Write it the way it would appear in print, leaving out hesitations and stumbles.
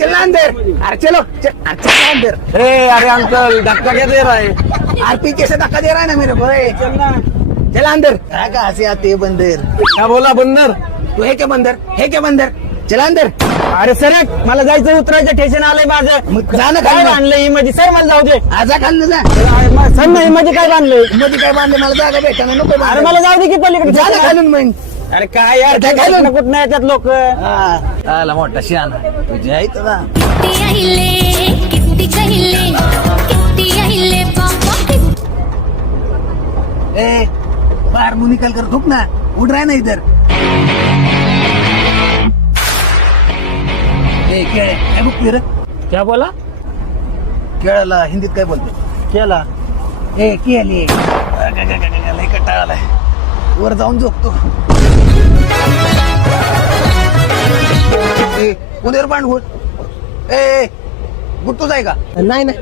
चल ना अंदर, अरे चलो चल अंदर। अरे अंकल धक्का क्या दे रहा है? यार पीछे से धक्का दे रहा है ना मेरे को। चल अंदर। कहाँ से आते बंदर? क्या बोला बंदर? तू हे क्या बंदर? चला अंदर। अरे सर मला जायचं उतरायचं स्टेशन आलंय माझं. मग जा ना काय खाली. बांधलंय ही मध्ये? सर मला जाऊ दे. आजा खाल जा. सर नाही मध्ये काय बांधलंय? मध्ये काय बांधले मला जागा भेटायला नको अरे बांधायला. मला जाऊ दे की पलीकडे. जा ना खालून मग. अरे काय यार काय घालून? कुठं नाही येतात लोक. आला मोठा शियाना तुझ्या आहे तर ना. किती आहिले किती आहिले बाबा ए बाहर मुंह निकल कर थूक ना. उड़ रहा है ना इधर. ए केळे काय बघतोय रे? क्या बोला? केळाला हिंदीत काय बोलतो? केला. ए केली लय कंटाळा आलाय. वर जाऊन झोपतो. ए उद्यावर पांडवून. ए गुट्टूच आहे का? नाही नाही